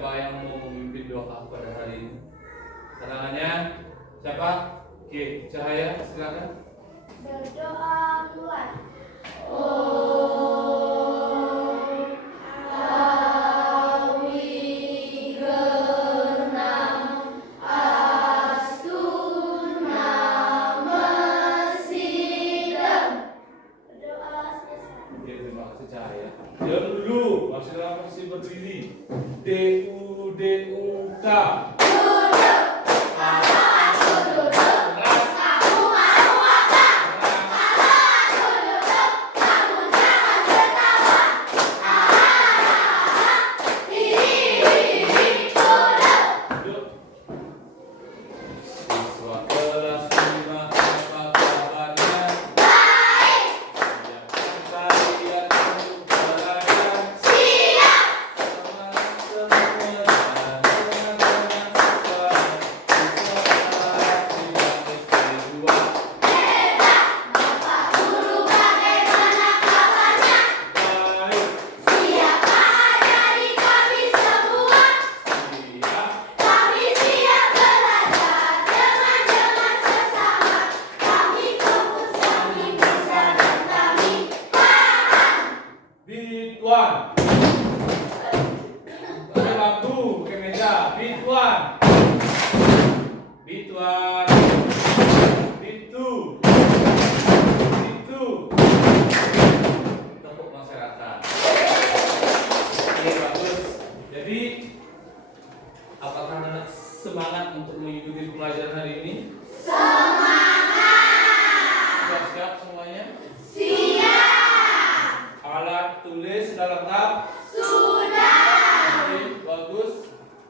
siapa yang mau memimpin doa pada hari ini? Tangannya siapa? Oke, Cahaya silakan. Berdoa mulai. Diam dulu, masih berdiri. DUK. Siswa kelas 5, apa kabarnya? Kalian berada Siap. Bapak Guru bagaimana kabarnya? Siap mengajari kami semua. Kami siap belajar dengan sesama. Kami fokus, kami bisa dan kami paham. Bituan. Pakai bambu, pakai meja. Bituan. Bituan. Bitu. Bitu. Tepuk masyarakat. Oke, bagus. Jadi, apakah anak semangat untuk mengikuti pelajaran hari ini? Siap-siap semuanya? Siap. Alat tulis sudah lengkap? Sudah. Oke, bagus.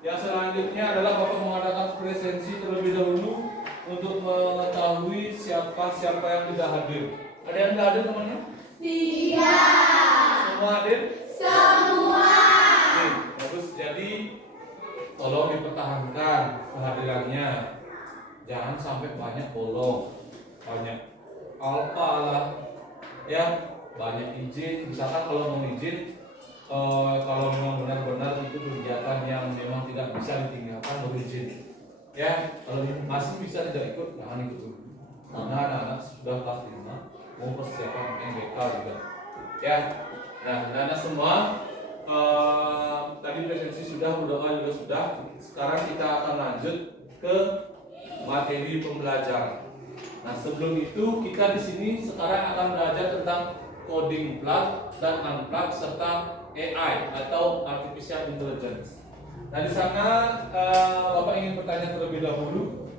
Yang selanjutnya adalah Bapak mengadakan presensi terlebih dahulu untuk mengetahui siapa yang tidak hadir. Ada yang tidak hadir temannya? Siap. Semua hadir? Semua. Oke, bagus. Jadi tolong dipertahankan kehadirannya. Jangan sampai banyak bolong, banyak alpa lah, ya banyak izin. Misalkan kalau mau izin, kalau memang benar-benar itu kegiatan yang memang tidak bisa ditinggalkan berizin. Ya, kalau masih bisa tidak ikut, jangan ikut dulu. Karena anak-anak sudah kelas 5 mau persiapan MBK juga. Ya, nah anak-anak semua tadi presensi sudah, berdoa juga sudah. Sekarang kita akan lanjut ke materi pembelajaran. Nah, sebelum itu kita di sini sekarang akan belajar tentang coding plug dan unplug serta AI atau artificial intelligence. Nah, di sana Bapak ingin bertanya terlebih dahulu.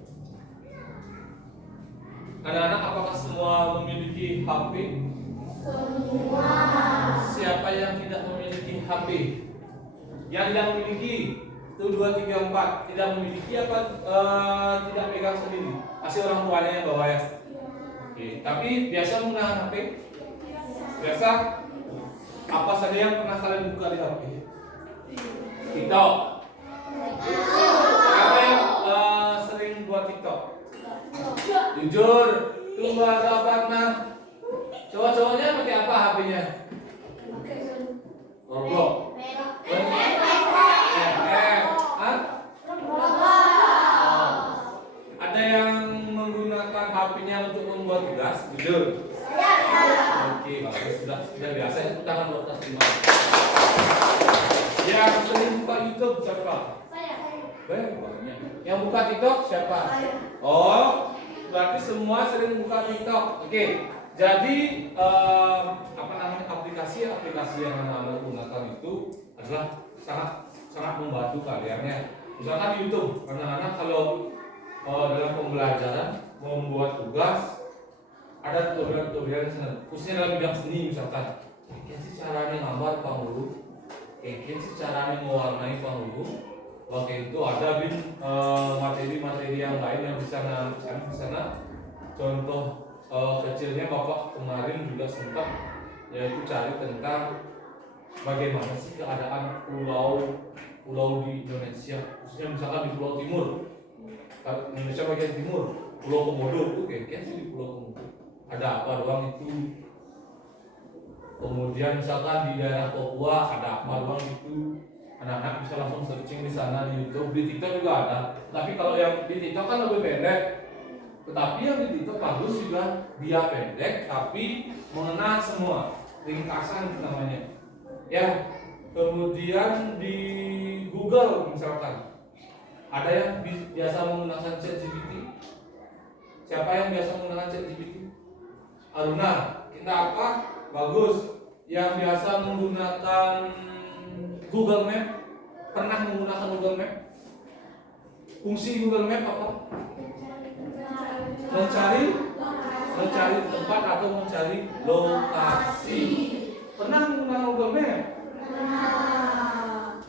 Anak-anak, apakah semua memiliki HP? Semua. Siapa yang tidak memiliki HP? Yang tidak memiliki itu 2, 3, 4. Tidak memiliki apa tidak pegang sendiri? Masih orang tuanya yang bawa ya. Oke, tapi biasa menggunakan HP? Biasa? Apa saja yang pernah kalian buka di HP? TikTok. Siapa yang sering buat TikTok? Jujur, tunggu ada apa nah? Cowok-cowoknya pakai apa HP-nya? Roblox. Ada yang menggunakan HP-nya untuk membuat tugas? Jujur. Oke, bagus, sudah biasa itu tangan buat terima. Yang sering buka YouTube siapa? Banyak. Yang buka TikTok siapa? Oh, berarti semua sering buka TikTok. Oke. Jadi aplikasi yang anak-anak gunakan itu adalah sangat membantu kalian ya. Misalkan YouTube, anak-anak kalau dalam pembelajaran membuat tugas ada tutorial khususnya dalam bidang seni misalkan. Kayak sih caranya gambar panggulu, kayak sih caranya mewarnai panggulu. Waktu itu ada materi-materi yang lain yang bisa di sana. Contoh kecilnya Bapak kemarin juga sempat yaitu cari tentang bagaimana sih keadaan pulau di Indonesia, khususnya misalkan di Pulau Timur. Indonesia bagian timur, Pulau Komodo itu kayak sih di Pulau Komodo. Ada apa doang itu? Kemudian misalkan di daerah Papua ada apa doang itu? Anak-anak bisa langsung searching di sana di YouTube, di TikTok juga ada. Tapi kalau yang di TikTok kan lebih pendek. Tetapi yang di TikTok bagus juga, dia pendek tapi mengena semua, ringkasan itu namanya. Ya, kemudian di Google misalkan ada yang biasa menggunakan ChatGPT. Siapa yang biasa menggunakan ChatGPT? Aruna. Kita apa? Bagus. Yang biasa menggunakan Google Map, pernah menggunakan Google Map? Fungsi Google Map apa? Mencari tempat atau mencari lokasi. Pernah menggunakan Google Map?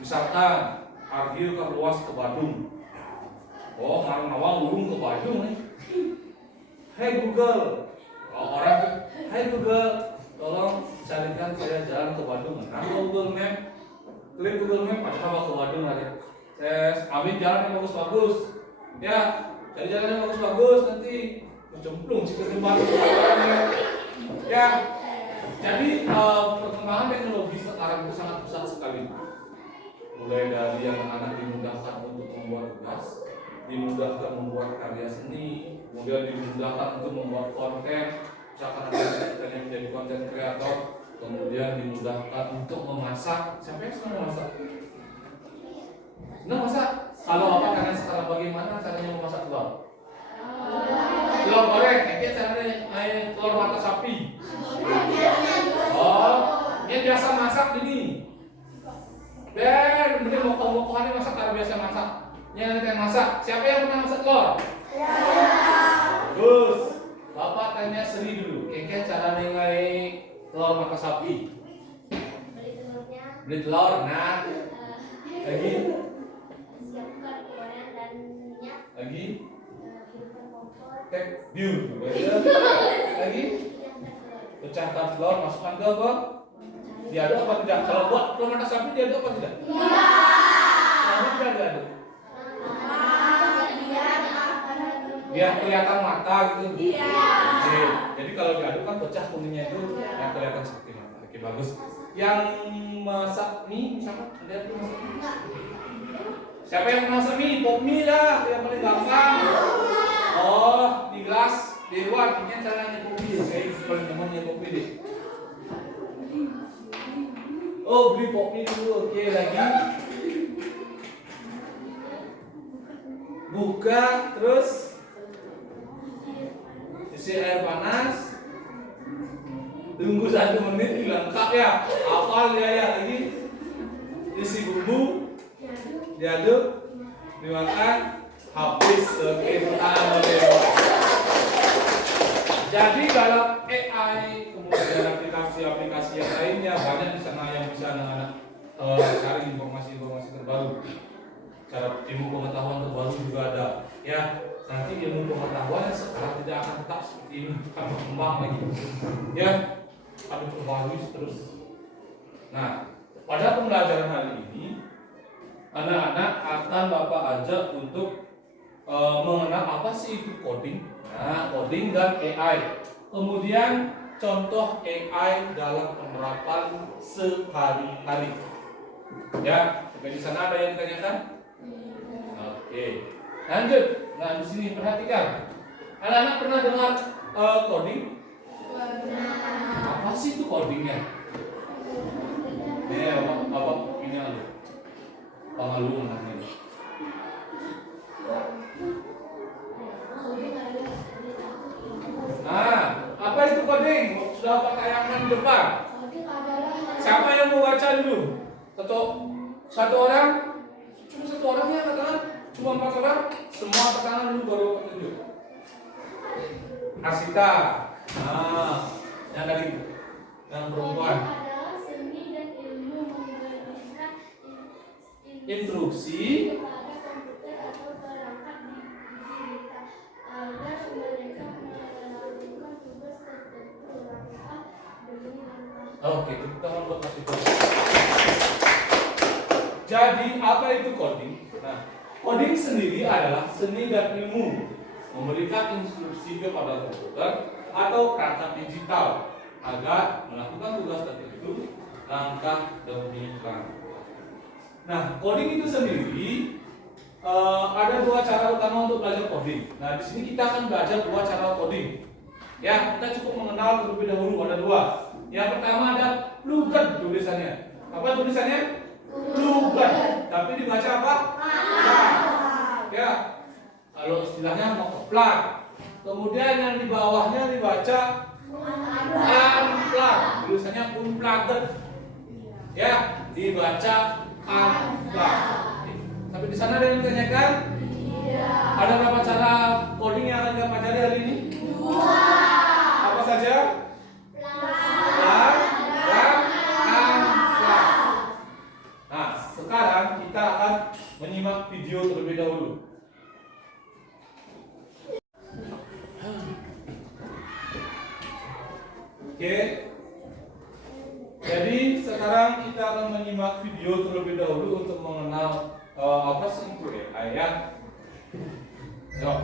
Misalkan Argil ke luas ke Badung. Oh, Nawang urung ke Badung nih. Hey Google. Oh, orang, hey Google, tolong carikan saya jalan ke Badung. Nah, Google Map, klik Google Map, padahal ke Badung aja. Saya ambil jalan yang bagus-bagus. Ya, cari jalan yang bagus-bagus nanti cemplung sih ke tempat. Ya, jadi perkembangan teknologi sekarang itu sangat pesat sekali. Mulai dari yang anak dimudahkan untuk membuat tugas, dimudahkan membuat karya seni, kemudian dimudahkan untuk membuat konten, misalkan ada yang menjadi konten kreator, kemudian dimudahkan untuk memasak. Siapa yang senang memasak? Senang masak? Kalau apa karena sekarang bagaimana caranya memasak telur? Telur goreng, kayak caranya telur mata sapi. Oh, yang biasa masak ini. Dan mungkin mokok-mokokannya masak karena biasa masak. Yang masak, siapa yang pernah masak telur? Bagus. Bapak tanya Sri dulu, kayak cara nengai telur mata sapi. Beli telur, nah. Lagi? Siapkan goreng dan minyak. Lagi? Hidupkan kompor. Tek view. Lagi? Pecahkan telur, masukkan ke apa? Diaduk apa tidak? Kalau buat telur mata sapi diaduk apa tidak? Iya. Kenapa tidak diaduk? Biar kelihatan mata gitu. Iya. Jadi kalau diaduk kan pecah kuningnya itu yang kelihatan seperti mata. Oke, bagus. Yang masak mie misalkan ada yang masak mie? Siapa yang masak mie? Pop mie lah, yang paling gampang. Oh, di gelas, di luar, ini caranya pop mie. Saya paling temannya pop mie deh. Oh, beli pop mie dulu. Oke, lagi. Buka, terus isi air panas. Tunggu 1 menit, lengkap ya. Apal ya lagi. Isi bumbu, diaduk, dimakan, habis. Oke, pertama deh. Jadi dalam AI kemudian aplikasi-aplikasi yang lainnya banyak di sana yang bisa anak-anak cari informasi-informasi terbaru. Cara ilmu pengetahuan terbaru juga ada. Ya, nanti ilmu pengetahuan yang sekarang tidak akan tetap seperti ini, akan berkembang lagi. Ya, akan terbaru terus. Nah, pada pembelajaran hari ini anak-anak akan Bapak ajak untuk mengenal apa sih itu coding. Nah, coding dan AI. Kemudian contoh AI dalam penerapan sehari-hari. Ya, di sana ada yang ditanyakan? Oke. Lanjut. Nah, di sini perhatikan. Anak-anak pernah dengar coding? Apa sih itu codingnya? Nih, Bapak ini lalu. Pengalu namanya. Nah, apa itu coding? Sudah Pak tayangkan di depan. Siapa yang mau baca dulu? Satu orang? Cuma satu orang ya katakan? Cuma 4 orang? Semua katakan dulu baru tunjuk. Asita. Nah, yang tadi yang perempuan. Adalah seni dan ilmu memberikan Instruksi kepada komputer atau perangkat digital agar mereka melakukan tugas tertentu langkah demi langkah. Oke, kita mau kasih tahu. Jadi apa itu coding? Nah, coding sendiri adalah seni dan ilmu memberikan instruksi kepada komputer atau perangkat digital agar melakukan tugas tertentu langkah demi langkah. Nah, coding itu sendiri ada dua cara utama untuk belajar coding. Nah, di sini kita akan belajar dua cara coding. Ya, kita cukup mengenal terlebih dahulu ada dua. Yang pertama ada lugat tulisannya. Apa tulisannya? Lugat. Tapi dibaca apa? Ya. Kalau istilahnya mokoplat. Kemudian yang di bawahnya dibaca unplat. Tulisannya unplugged. Ya, dibaca unplugged. Tapi di sana ada yang ditanyakan? Tidak. Ada berapa cara coding yang akan kita pelajari hari ini? Dua. Apa saja? Plug dan unplug. Nah, sekarang kita akan menyimak video terlebih dahulu. Oke. Jadi sekarang kita akan menyimak video terlebih dahulu untuk mengenal apa sih itu AI ya? Yuk,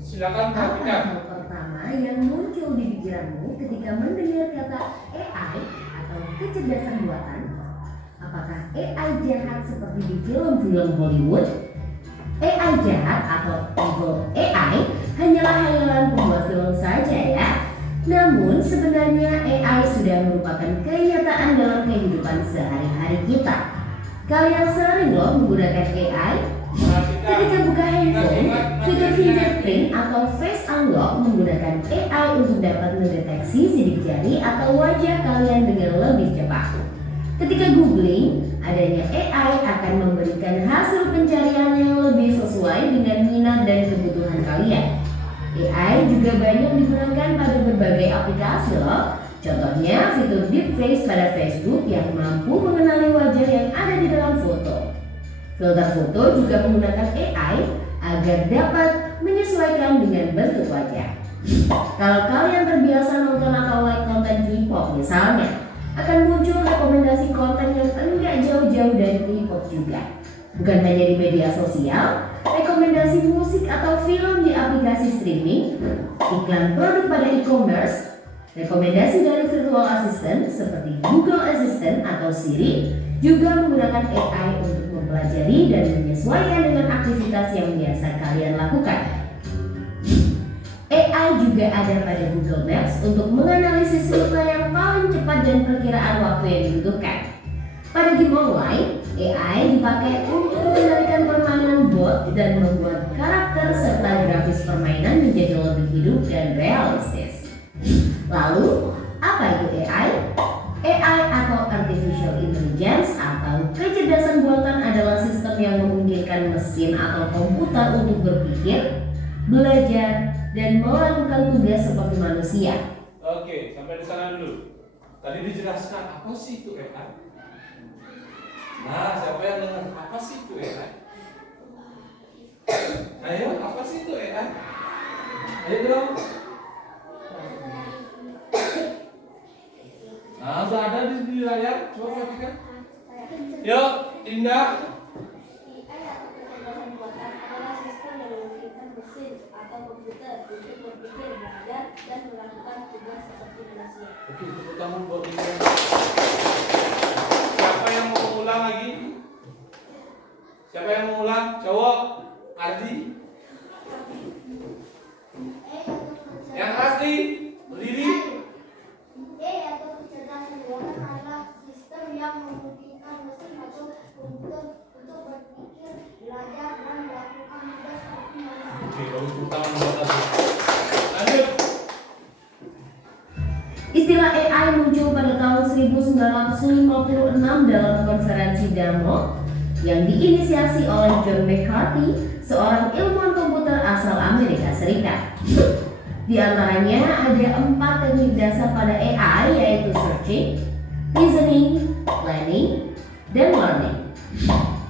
silakan perhatikan. Hal pertama yang muncul di pikiranmu ketika mendengar kata AI atau kecerdasan buatan? Apakah AI jahat seperti di film-film Hollywood? AI jahat atau evil AI hanyalah hayalan pembuat film saja ya. Namun sebenarnya AI sudah merupakan kenyataan dalam kehidupan sehari-hari kita. Kalian sering loh menggunakan AI. Ketika buka handphone, fitur fingerprint atau face unlock menggunakan AI untuk dapat mendeteksi sidik jari atau wajah kalian dengan lebih cepat. Ketika googling, adanya AI akan memberikan hasil pencarian yang lebih sesuai dengan minat dan kebutuhan kalian. AI juga banyak digunakan pada berbagai aplikasi loh. Contohnya fitur deepfake pada Facebook yang mampu mengenali wajah yang ada di dalam foto. Filter foto juga menggunakan AI agar dapat menyesuaikan dengan bentuk wajah. Kalau kalian terbiasa nonton atau like konten K-pop misalnya, akan muncul rekomendasi konten yang enggak jauh-jauh dari K-pop juga. Bukan hanya di media sosial, rekomendasi musik atau film di aplikasi streaming, iklan produk pada e-commerce, rekomendasi dari virtual assistant seperti Google Assistant atau Siri juga menggunakan AI untuk mempelajari dan menyesuaikan dengan aktivitas yang biasa kalian lakukan. AI juga ada pada Google Maps untuk menganalisis rute yang paling cepat dan perkiraan waktu yang dibutuhkan. Pada game online, AI dipakai untuk mengendalikan permainan bot dan membuat karakter serta grafis permainan menjadi lebih hidup dan realistis. Lalu, apa itu AI? AI atau Artificial Intelligence atau kecerdasan buatan adalah sistem yang memungkinkan mesin atau komputer untuk berpikir, belajar, dan melakukan tugas seperti manusia. Oke, sampai di sana dulu. Tadi dijelaskan apa sih itu AI? Nah, siapa yang dengar apa sih itu AI? Ayo, apa sih itu AI? Ayo dong. Nah, sudah ada di layar. Coba perhatikan. Yuk, Indah. AI atau kecerdasan buatan adalah sistem yang memungkinkan mesin atau komputer untuk berpikir, belajar, dan melakukan tugas seperti manusia. Oke, tepuk tangan buat Indah. Siapa yang mau ulang lagi? Siapa yang mau ulang? Cowok? Ardi? Yang asli? Berdiri? AI atau kecerdasan buatan adalah sistem yang memungkinkan mesin atau komputer untuk berpikir, belajar, dan melakukan tugas seperti manusia. Oke, bagus, tepuk tangan buat Ardi. Lanjut. Istilah AI muncul pada tahun 1956 dalam konferensi Damo yang diinisiasi oleh John McCarthy, seorang ilmuwan komputer asal Amerika Serikat. Di antaranya ada 4 teknik dasar pada AI, yaitu searching, reasoning, planning, dan learning.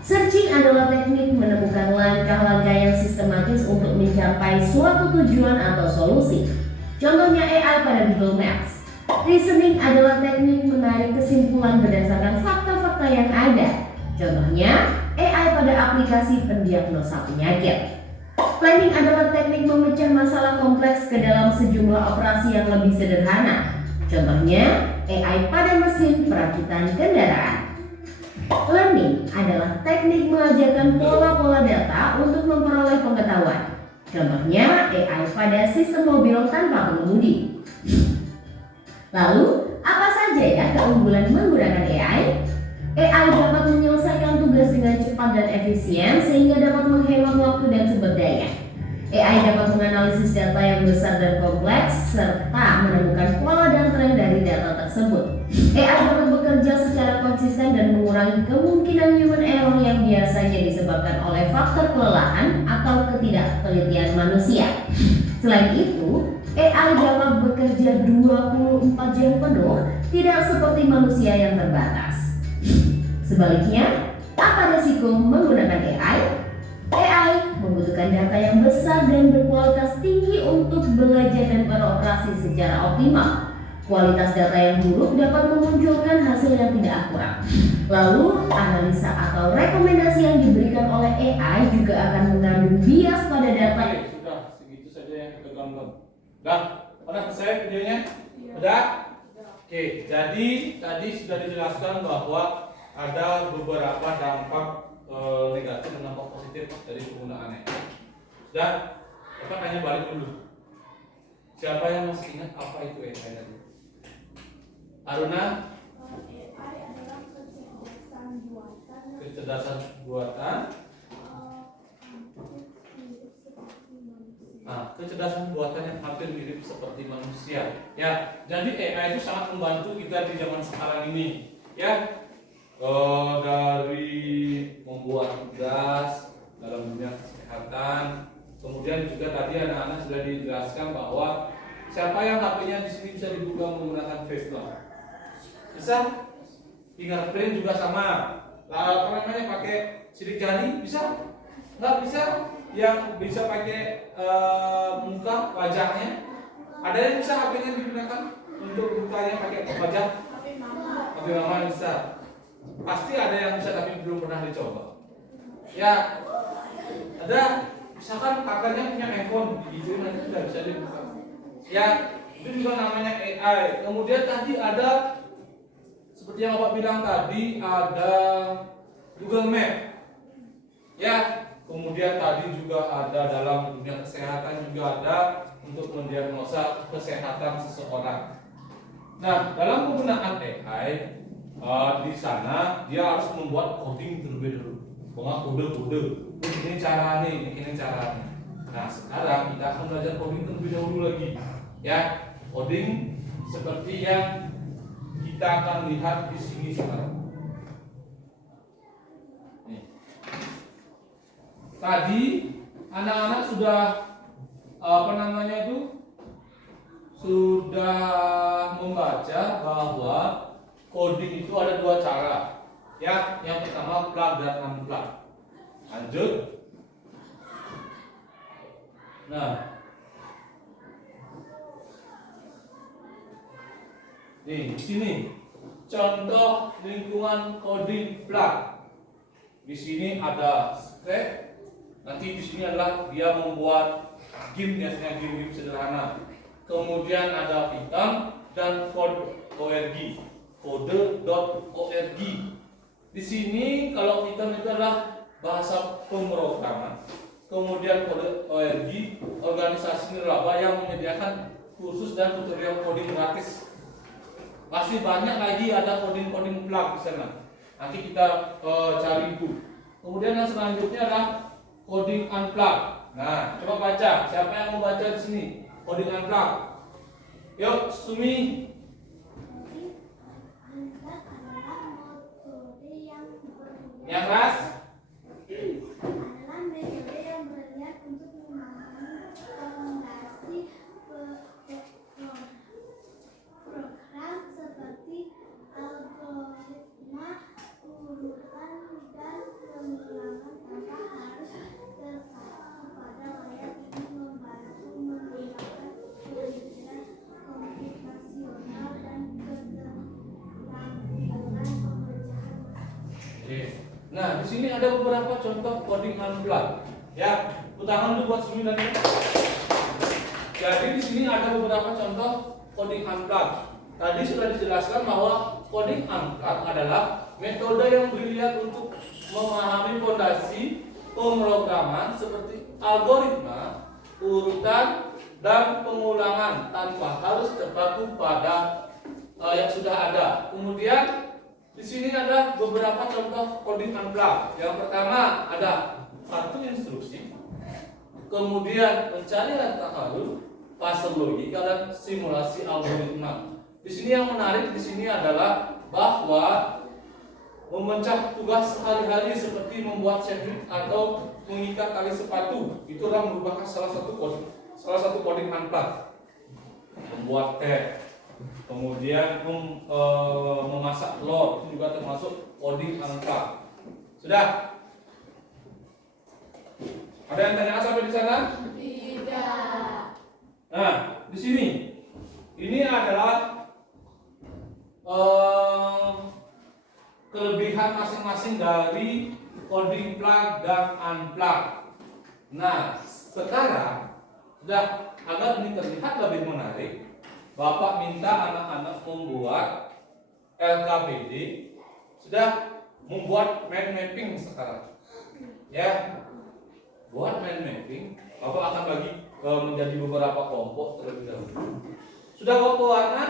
Searching adalah teknik menemukan langkah-langkah yang sistematis untuk mencapai suatu tujuan atau solusi. Contohnya AI pada Google Maps. Reasoning adalah teknik menarik kesimpulan berdasarkan fakta-fakta yang ada. Contohnya AI pada aplikasi pendiagnosa penyakit. Planning adalah teknik memecah masalah kompleks ke dalam sejumlah operasi yang lebih sederhana. Contohnya AI pada mesin perakitan kendaraan. Learning adalah teknik mengajarkan pola-pola data untuk memperoleh pengetahuan. Contohnya AI pada sistem mobil tanpa pengemudi. Lalu, apa saja ya keunggulan menggunakan AI? AI dapat menyelesaikan tugas dengan cepat dan efisien sehingga dapat menghemat waktu dan sumber daya. AI dapat menganalisis data yang besar dan kompleks serta menemukan pola dan tren dari data tersebut. AI dapat bekerja secara konsisten dan mengurangi kemungkinan human error yang biasanya disebabkan oleh faktor kelelahan atau ketidaktelitian manusia. Selain itu, AI dapat bekerja 24 jam penuh, tidak seperti manusia yang terbatas. Sebaliknya, apa risiko menggunakan AI? AI membutuhkan data yang besar dan berkualitas tinggi untuk belajar dan beroperasi secara optimal. Kualitas data yang buruk dapat memunculkan hasil yang tidak akurat. Lalu, analisa atau rekomendasi yang diberikan oleh AI juga akan mengandung bias pada data. Oke, sudah segitu saja yang kita tonton. Udah, udah selesai videonya? Udah? Oke, jadi tadi sudah dijelaskan bahwa ada beberapa dampak negatif dan dampak positif dari penggunaannya. Sudah? Bapak tanya balik dulu. Siapa yang masih ingat apa itu AI tadi? Aruna? AI adalah kecerdasan buatan Kecerdasan buatan. hampir mirip seperti manusia. Nah, kecerdasan buatan yang hampir mirip seperti manusia. Ya, jadi AI itu sangat membantu kita di zaman sekarang ini. Ya, dari membuat tugas dalam dunia kesehatan. Kemudian juga tadi anak-anak sudah dijelaskan bahwa siapa yang HP-nya di sini bisa dibuka menggunakan face lock. Bisa? Fingerprint juga sama. Lalu apa namanya pakai sidik jari bisa? Nggak bisa? Yang bisa pakai muka wajahnya? Ada yang bisa HP-nya digunakan untuk bukanya pakai wajah? HP mama bisa. Pasti ada yang bisa tapi belum pernah dicoba. Ya, ada. Misalkan kakaknya punya handphone, gitu nanti tidak bisa dibuka. Ya, itu juga namanya AI. Kemudian tadi ada seperti yang Bapak bilang tadi ada Google Map. Ya, kemudian tadi juga ada dalam dunia kesehatan juga ada untuk mendiagnosa kesehatan seseorang. Nah, dalam penggunaan AI di sana dia harus membuat coding terlebih dahulu. Kode-kode. Ini caranya, ini caranya. Nah, sekarang kita akan belajar coding terlebih dahulu lagi. Ya, coding seperti yang kita akan lihat di sini sekarang. Nih. Tadi anak-anak sudah sudah membaca bahwa coding itu ada dua cara. Ya, yang pertama plug dan unplug. Lanjut. Nah, nih di sini contoh lingkungan coding plug. Di sini ada script. Nanti di sini adalah dia membuat game, biasanya game sederhana. Kemudian ada Python dan code.org. Code.org. Di sini kalau Python itu adalah bahasa pemrograman. Kemudian code.org organisasi nirlaba yang menyediakan kursus dan tutorial coding gratis. Masih banyak lagi ada coding plug di sana. Nanti kita cari itu. Kemudian yang selanjutnya adalah coding unplug. Nah, coba baca. Siapa yang mau baca di sini? Coding unplug. Yuk, Sumi. Yang keras? Adalah metode yang berniat untuk memahami fondasi program seperti algoritma, urutan, dan pengulangan tanpa harus terpaku pada layar. Ini membantu menggunakan pemikiran komputasional dan keterampilan pekerjaan. Nah, di sini ada beberapa contoh coding unplug. Ya, utangan dulu buat Sumi dan ini. Jadi di sini ada beberapa contoh coding unplug. Tadi sudah dijelaskan bahwa coding unplugged adalah metode yang brilian untuk memahami fondasi pemrograman seperti algoritma, urutan, dan pengulangan tanpa harus terpaku pada yang sudah ada. Kemudian di sini ada beberapa contoh coding unplugged. Yang pertama ada kartu instruksi, kemudian pencarian takarur, pasar logika, dan simulasi algoritma. Di sini yang menarik di sini adalah bahwa memecah tugas sehari-hari seperti membuat sandwich atau mengikat tali sepatu itu adalah merupakan salah satu coding unplugged. Membuat teh, kemudian memasak telur itu juga termasuk coding unplugged. Sudah? Ada yang tanya sampai di sana? Tidak. Nah, di sini ini adalah kelebihan masing-masing dari coding plug dan unplug. Nah, sekarang sudah agar ini terlihat lebih menarik, Bapak minta anak-anak membuat LKPD, sudah membuat mind mapping sekarang. Ya, buat mind mapping, Bapak akan bagi menjadi beberapa kelompok terlebih dahulu. Sudah bawa pewarna?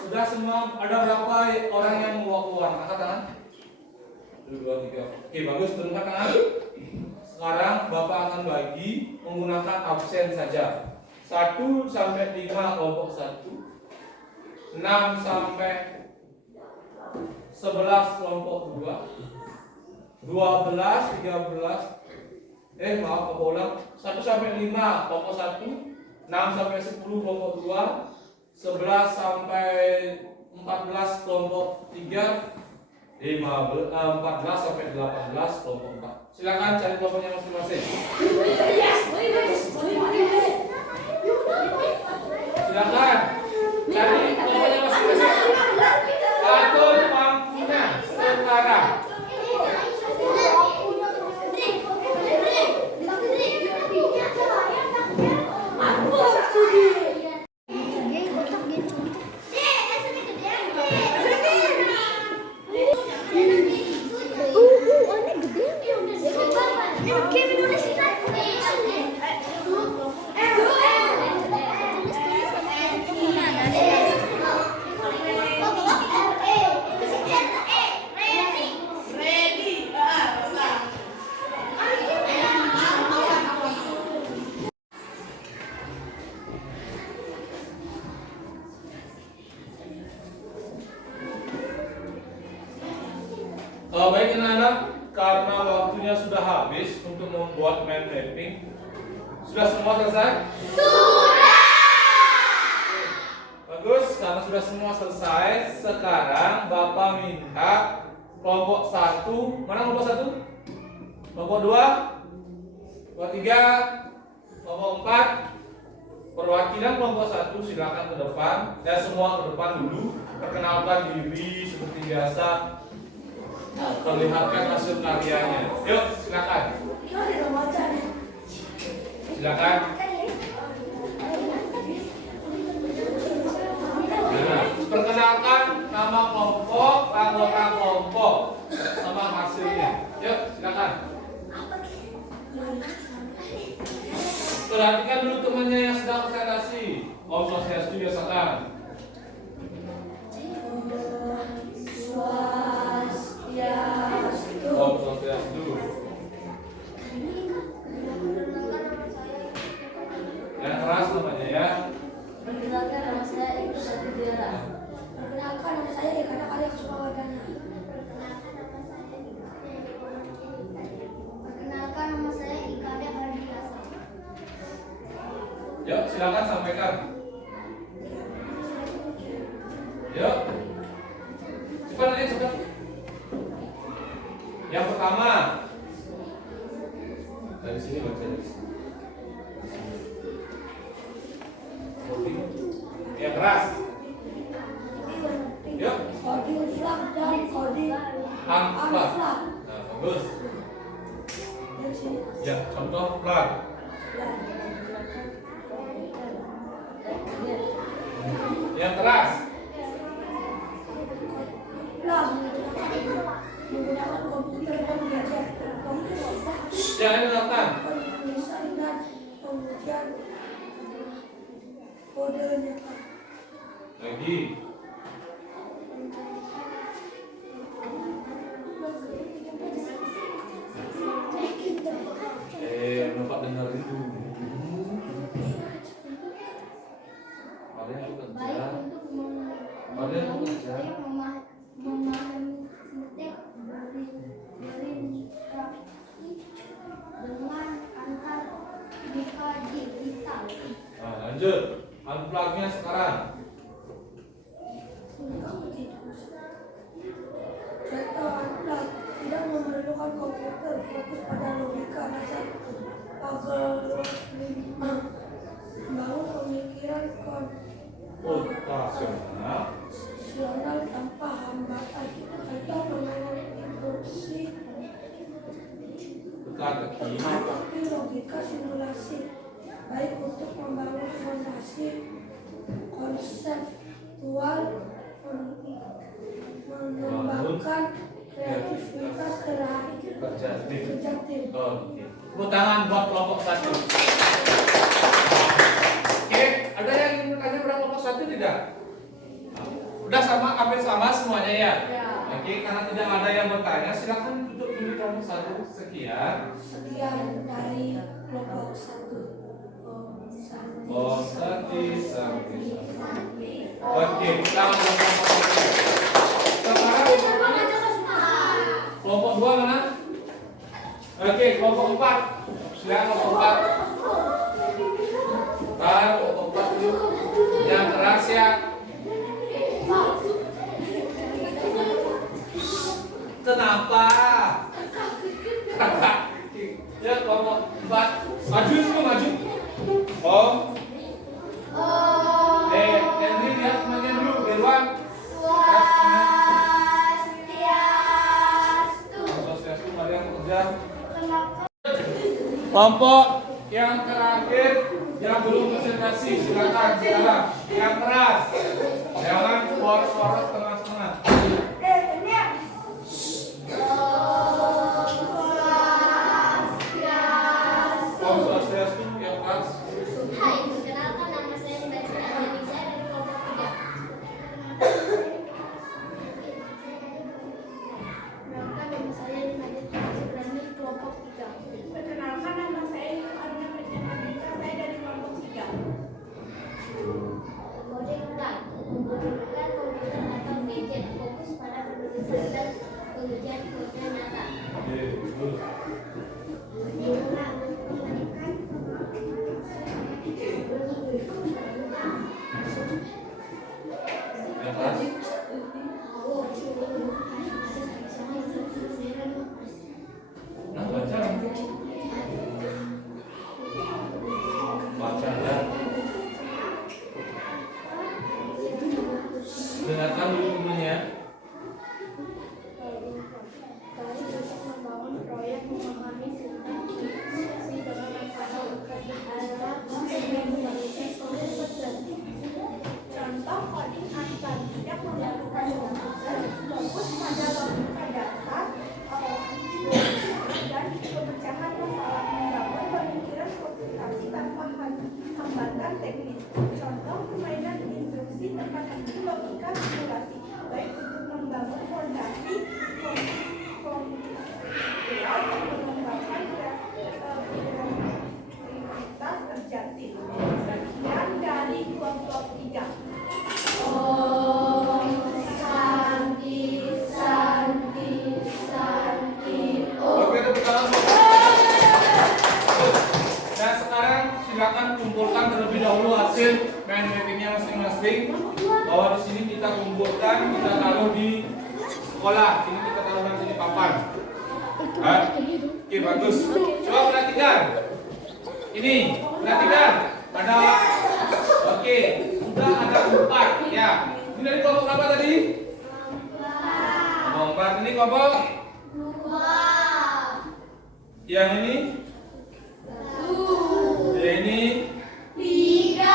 Sudah semua? Ada berapa orang yang membawa pewarna? Angkat tangan. 1, 2, 3. Oke, bagus. Angkat tangan. Sekarang Bapak akan bagi menggunakan absen saja. 1 sampai 5 kelompok 1. 6 sampai 11 kelompok 2. 12, 13. Maaf, Bapak ulang. 1 sampai 5 kelompok 1. 6 sampai 10 kelompok 2, 11 sampai 14 kelompok 3, 14 sampai 18 kelompok 4. Silakan cari kelompoknya masing-masing. Silakan cari kelompoknya masing-masing. Atur pangkunya sekarang. Baik anak-anak, karena waktunya sudah habis untuk membuat mind mapping. Sudah semua selesai? Sudah. Bagus, karena sudah semua selesai, sekarang Bapak minta kelompok 1, mana kelompok 1? Kelompok 2, kelompok 3, kelompok 4. Perwakilan kelompok 1 silakan ke depan. Dan semua ke depan dulu. Perkenalkan diri seperti biasa. Perlihatkan hasil karyanya. Yuk, silakan. Silakan. Nah, perkenalkan nama kelompok, anggota kelompok, sama hasilnya. Yuk, silakan. Perhatikan dulu temannya yang sedang presentasi. Om Swastiastu biasakan. Om Swastiastu. Yang keras namanya ya. Perkenalkan nama saya Ibu Satidera. Perkenalkan nama saya Eka Karya Kesurawardana. Perkenalkan nama saya Ika Kardiasa. Yuk, silakan sampaikan. Yuk. Cepat aja, cepat. Yang pertama. Dari sini baca dari sini. Yang keras. Yuk. Coding flag dan coding Unplug. Nah, bagus. Ya, contoh plug. Yang keras. kodenya, Pak. Lagi. Bapak dengerin dulu. Ada yang Baik kerja. untuk Ada yang kerja. memahami sintek berinteraksi dengan antar muka digital. Nah, lanjut. Unplug-nya sekarang. Contoh unplug tidak memerlukan komputer, fokus pada logika rasa membangun pemikiran Konstitusional. tanpa hambatan atau mengenai instruksi Teka-teki. tetapi logika simulasi baik untuk membangun fondasi konseptual mengembangkan kreativitas Kerja tim. kerja tim. Oke. Tepuk tangan buat kelompok 1. Oke, ada yang ingin bertanya pada kelompok 1 tidak? Udah sama, hampir sama semuanya ya? Oke, karena tidak ada yang bertanya, silakan duduk dulu kelompok 1. Sekian. Sekian dari kelompok 1. Oh, sampai. Oke, kita lanjut kelompok 1. Sekarang kelompok 2 mana? Oke, kelompok 4. Silakan kelompok 4. Kelompok 4 dulu. Yang keras ya. Kenapa? Ya, kelompok 4. Maju semua, maju. Om. Henry lihat temannya dulu, Irwan. Swastiastu, mari yang kerja. Kelompok yang terakhir yang belum konsentrasi, silakan sekarang. Yang keras. Jangan poros-poros tengah-tengah. Om Swastiastu yang keras. Hai, perkenalkan nama saya Mbak Ani, saya dari kelompok 3. Perkenalkan nama saya Nadine Cibrani, kelompok 3. Perkenalkan, nama saya Aruna Perjalanika, saya dari kelompok 3. Menggunakan komputer atau gadget, fokus pada penulisan dan pengerjaan program nyata. Oke, bagus. Yang keras. Nah, baca. Baca ya. Dengarkan dulu temennya. Kami bisa membangun proyek memahami sintaksi dengan kata adalah yang memiliki konsep dan Contoh coding antar tidak melakukan komputer, fokus pada logika dasar, dan pemecahan masalah, membangun pemikiran komputasi tanpa hambatan teknis. Contoh permainan instruksi teka-teki logika simulasi, baik untuk membangun fondasi komputer dan mengembangkan kreativitas kerja tim. Sekian dari kelompok 3. Oke, tepuk tangan. Dan sekarang silakan kumpulkan terlebih dahulu hasil main meetingnya masing-masing. Bahwa di sini kita kumpulkan, kita taruh di sekolah. Ini kita taruh nanti di papan. Oke, bagus. Coba perhatikan. Ini, perhatikan. Ada. Oke, sudah ada 4 ya. Ini dari kelompok berapa tadi? Kelompok 4. Ini kelompok 2. yang ini? Ini 3.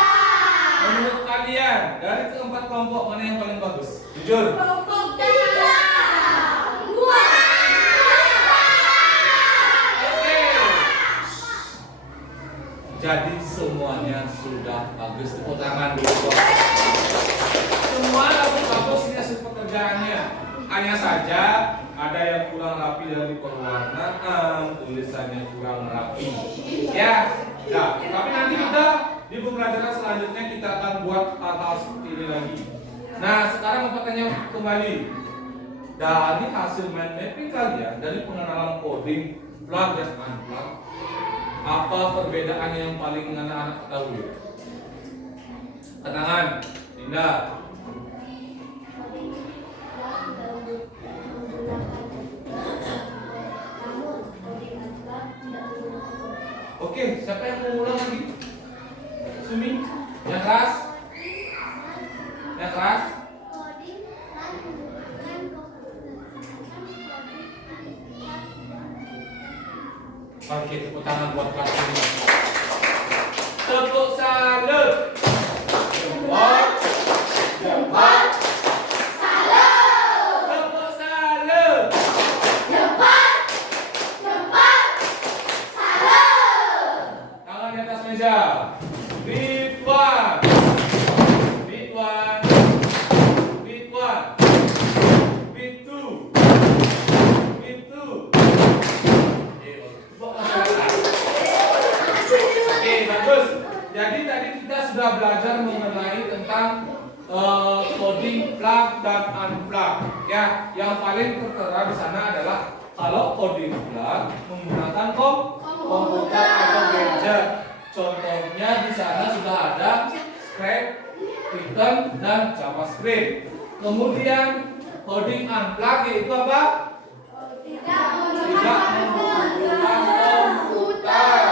menurut kalian dari keempat kelompok mana yang paling bagus? Jujur. Kelompok 3. Oke. Jadi semuanya sudah bagus. Tepuk tangan dulu. Semua bagus ini hasil pekerjaannya. Hanya saja ada yang kurang rapi dari pewarnaan, tulisannya kurang rapi. Ya, nah, tapi nanti kita di pembelajaran selanjutnya kita akan buat hal-hal seperti ini lagi. Nah, sekarang Bapak tanya kembali. Dari hasil mind mapping kalian, dari pengenalan coding, plug dan unplug, apa perbedaannya yang paling anak-anak ketahui? Tangan, Dinda. Oke, siapa yang mau ulang lagi? Sumi, yang keras? Yang keras? Oke, tepuk tangan buat kelas ini. Tepuk salut. Jempol. Jempol. Salut. Tepuk salut. Jempol. Jempol. Salut. Tangan di atas meja. Ridwan. Ridwan. Ridwan. Bitu. Bitu. Oke, bagus. Jadi tadi kita sudah belajar mengenai tentang coding plug dan unplug. Ya, yang paling tertera di sana adalah kalau coding plug menggunakan komputer atau gadget. Contohnya di sana sudah ada Scratch, Python, dan JavaScript. Kemudian coding unplug yaitu apa? Tidak menggunakan komputer.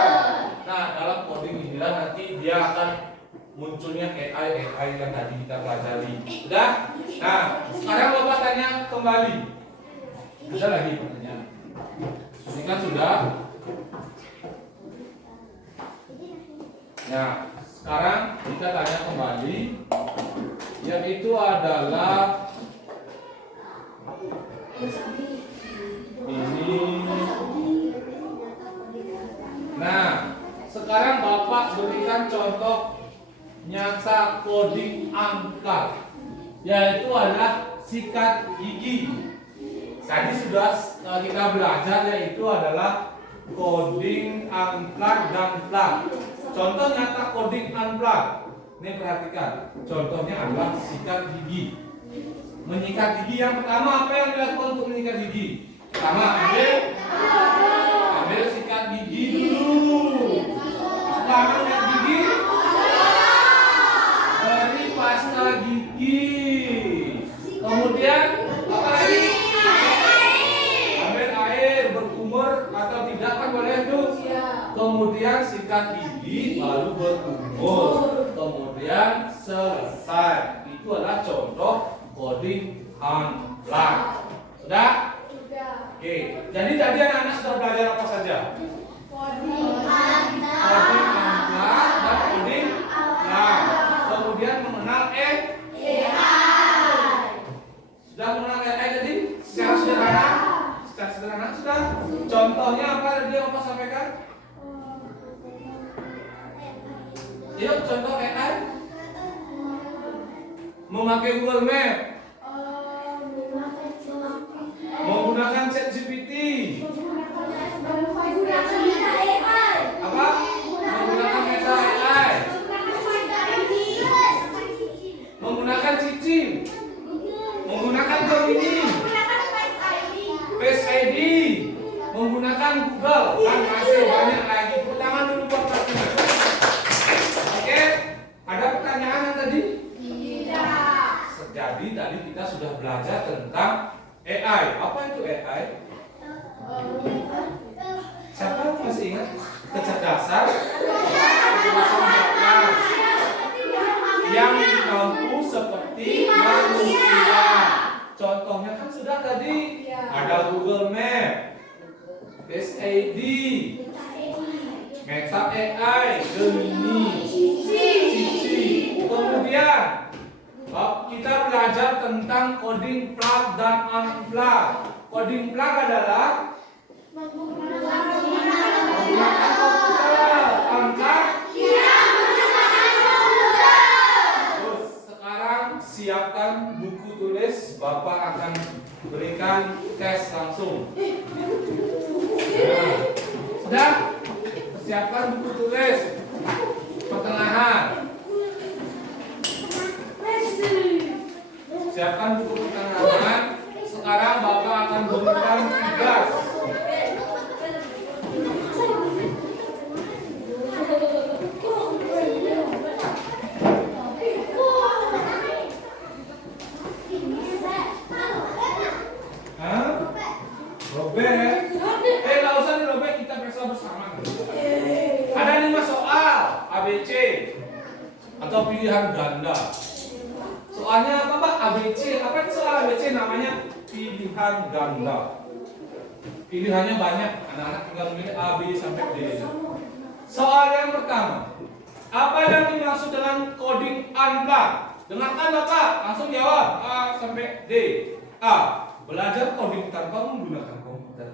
Nah, dalam coding inilah nanti dia akan munculnya AI yang tadi kita pelajari. Sudah? Nah, sekarang Bapak tanya kembali. Ada lagi pertanyaan? Ini kan sudah. Nah, sekarang kita tanya kembali, yaitu adalah ini. Nah, sekarang Bapak berikan contoh nyata coding unplug, yaitu adalah sikat gigi. Tadi sudah kita belajar, yaitu adalah coding unplug dan plug. Contoh nyata coding unplug. Ini perhatikan, contohnya adalah sikat gigi. Menyikat gigi yang pertama apa yang dilakukan untuk menyikat gigi? Pertama ambil sikat gigi dulu. Setelah menyikat gigi, beri pasta gigi. Kemudian apa lagi? Ambil air, berkumur atau tidak kan boleh tuh. Kemudian sikat gigi baru berkumur. Kemudian selesai. Itu adalah contoh coding unplug. Sudah? Oke, jadi tadi anak-anak sudah belajar apa saja? Coding unplug dan coding plug. Kemudian mengenal AI. Sudah mengenal AI tadi? Secara sederhana? Secara sederhana sudah. Contohnya apa tadi yang Bapak sampaikan? Yuk, contoh AI. Memakai Google Map. Menggunakan ChatGPT. Apa? Menggunakan Meta AI. Menggunakan Cici. Menggunakan Gemini. Face ID. Menggunakan Google. Dan masih banyak lagi. Pertama dulu buat pertanyaan. Oke? Ada pertanyaan yang tadi? Tidak. Jadi tadi kita sudah belajar tentang AI. Apa itu AI? Siapa yang masih ingat? Kecerdasan yang mampu seperti manusia. Contohnya kan sudah tadi ada Google Map, Face ID, Meta AI, Gemini, Cici. Kemudian kita belajar tentang coding plug dan unplug. Coding plug adalah menggunakan komputer, unplug Siapkan buku tulis pertengahan. Siapkan buku pertengahan. Sekarang Bapak akan berikan tugas. Robek. Nggak usah dirobek, kita periksa bersama. Ada 5 soal ABC atau pilihan ganda. Soalnya apa Pak? ABC. Apa itu soal ABC? Namanya pilihan ganda. Pilihannya banyak. Anak-anak tinggal memilih A, B sampai D. Soal yang pertama. Apa yang dimaksud dengan coding unplugged? Dengarkan Bapak, langsung jawab A sampai D. A. Belajar coding tanpa menggunakan komputer.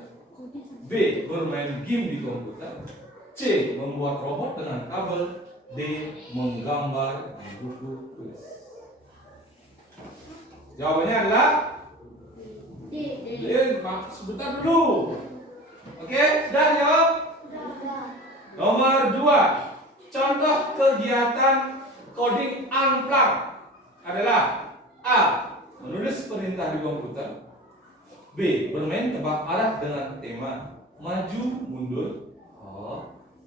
B. Bermain game di komputer. C. Membuat robot dengan kabel. D. Menggambar di buku tulis. Jawabannya adalah D. Sebentar dulu. Oke, sudah jawab? Nomor 2. Contoh kegiatan coding unplugged adalah A. Menulis perintah di komputer. B. Bermain tebak arah dengan tema maju mundur.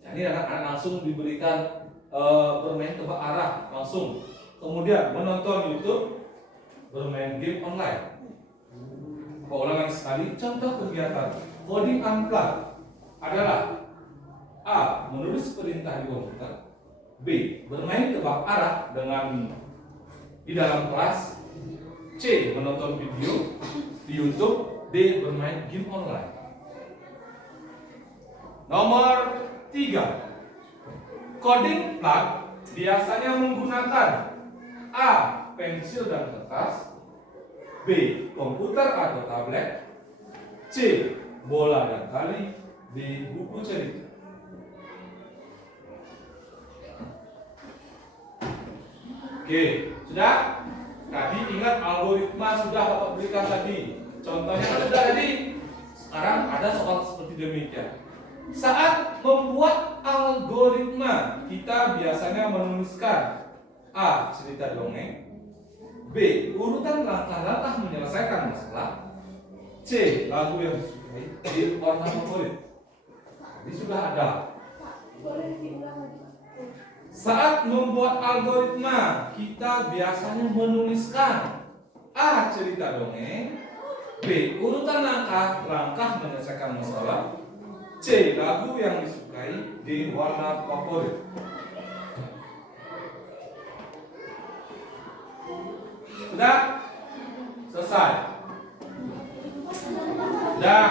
Jadi anak-anak langsung diberikan bermain tebak arah langsung. Kemudian menonton YouTube, bermain game online. Ulang lagi sekali. Contoh kegiatan coding unplugged adalah A. Menulis perintah di komputer. B. Bermain tebak arah dengan di dalam kelas. C. Menonton video di YouTube. D. Bermain game online. Nomor 3. Coding plug biasanya menggunakan A. Pensil dan kertas. B. Komputer atau tablet. C. Bola dan tali. D. Buku cerita. Oke, sudah? Tadi ingat algoritma sudah Bapak berikan tadi. Contohnya kan sudah tadi. Sekarang ada soal seperti demikian. Saat membuat algoritma, kita biasanya menuliskan A. Cerita dongeng. B. Urutan langkah-langkah menyelesaikan masalah. C. Lagu yang disukai. D. Warna favorit. Ini sudah ada. Saat membuat algoritma, kita biasanya menuliskan A. Cerita dongeng. B. Urutan langkah menyelesaikan masalah. C. Lagu yang disukai. D. Warna favorit. Sudah? Selesai. Sudah.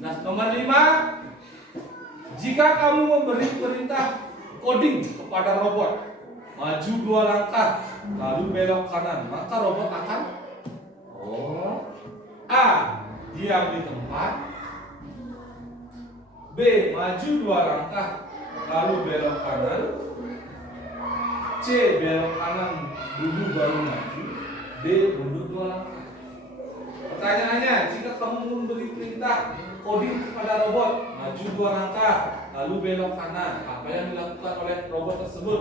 Nah, nomor 5. Jika kamu memberi perintah coding kepada robot, maju 2 langkah, lalu belok kanan, maka robot akan A. Diam di tempat. B. Maju 2 langkah, lalu belok kanan. C. Belok kanan dulu baru maju. D. Mundur 2 langkah. Pertanyaannya, jika kamu memberi perintah coding kepada robot, maju 2 langkah, lalu belok kanan, apa yang dilakukan oleh robot tersebut?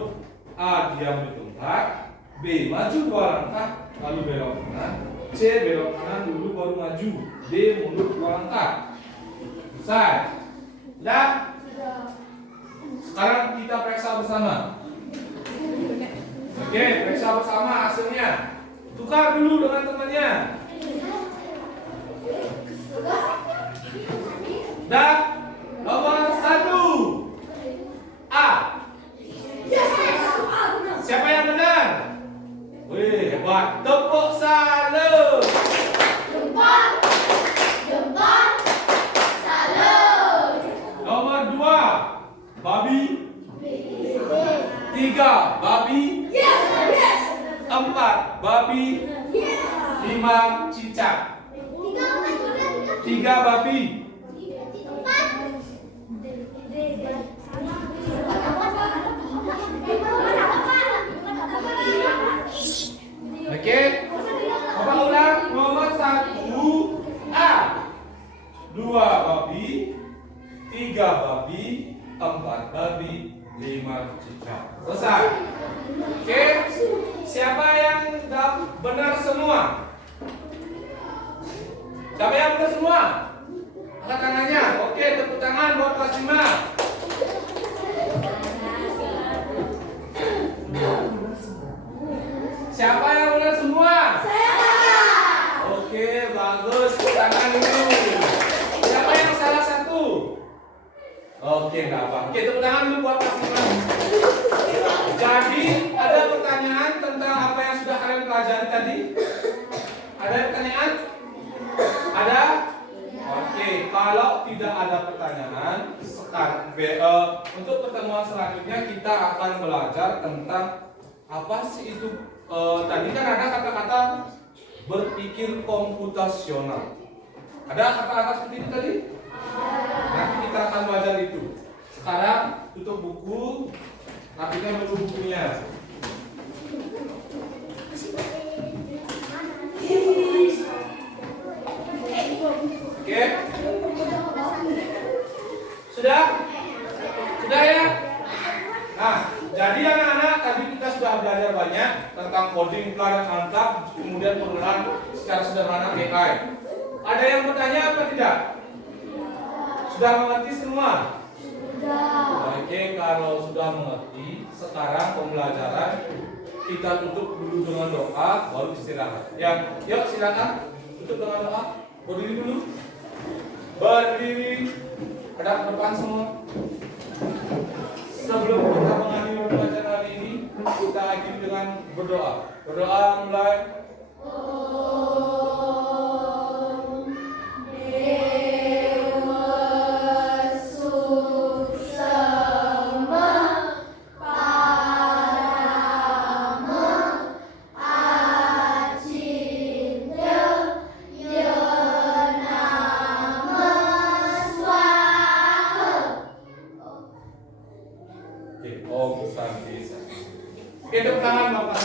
A. Diam di tempat. B. Maju 2 langkah, lalu belok kanan. C. Belok kanan dulu baru maju. D. Mundur 2 langkah. Selesai. Sudah? Sekarang kita periksa bersama. Oke, periksa bersama hasilnya. Tukar dulu dengan temannya. Dan nomor 1 A. Siapa yang benar? Wih, hebat. Tepuk salut. Nomor 2 babi. 3 babi. 4 babi. 5 cicak. 3 babi. Oke. Apa ulang? Nomor 1 A. 2 babi. 3 babi. 4 babi, 5 cicak. Selesai. Oke, siapa yang benar semua? Siapa yang benar semua? Angkat tangannya. Oke, tepuk tangan buat kelas 5. Siapa yang benar semua? Oke, bagus. Tepuk tangan dulu. Siapa yang salah satu? Oke, enggak apa. Oke, tepuk tangan dulu buat kelas 5. Jadi, ada pertanyaan tentang apa yang sudah kalian pelajari tadi? Ada pertanyaan? Ada? Oke, kalau tidak ada pertanyaan, sekarang untuk pertemuan selanjutnya kita akan belajar tentang apa sih itu. Tadi kan ada kata-kata berpikir komputasional. Ada kata-kata seperti itu tadi? Nanti kita akan belajar itu. Sekarang tutup buku, rapikan dulu bukunya. Oke? Sudah? Sudah ya? Nah, jadi anak-anak tadi kita sudah belajar banyak tentang coding, plan, dan angka, kemudian penggunaan secara sederhana AI. Ada yang bertanya apa tidak? Sudah mengerti semua? Oke, kalau sudah mengerti, sekarang pembelajaran kita tutup dulu dengan doa, baru istirahat. Ya, yuk silakan tutup dengan doa. Berdiri dulu. Berdiri. Hadap ke depan semua. Sebelum kita mengakhiri pembelajaran hari ini, kita akhiri dengan berdoa. Berdoa mulai. Oke, Om Santi. Oke, tepuk tangan Bapak.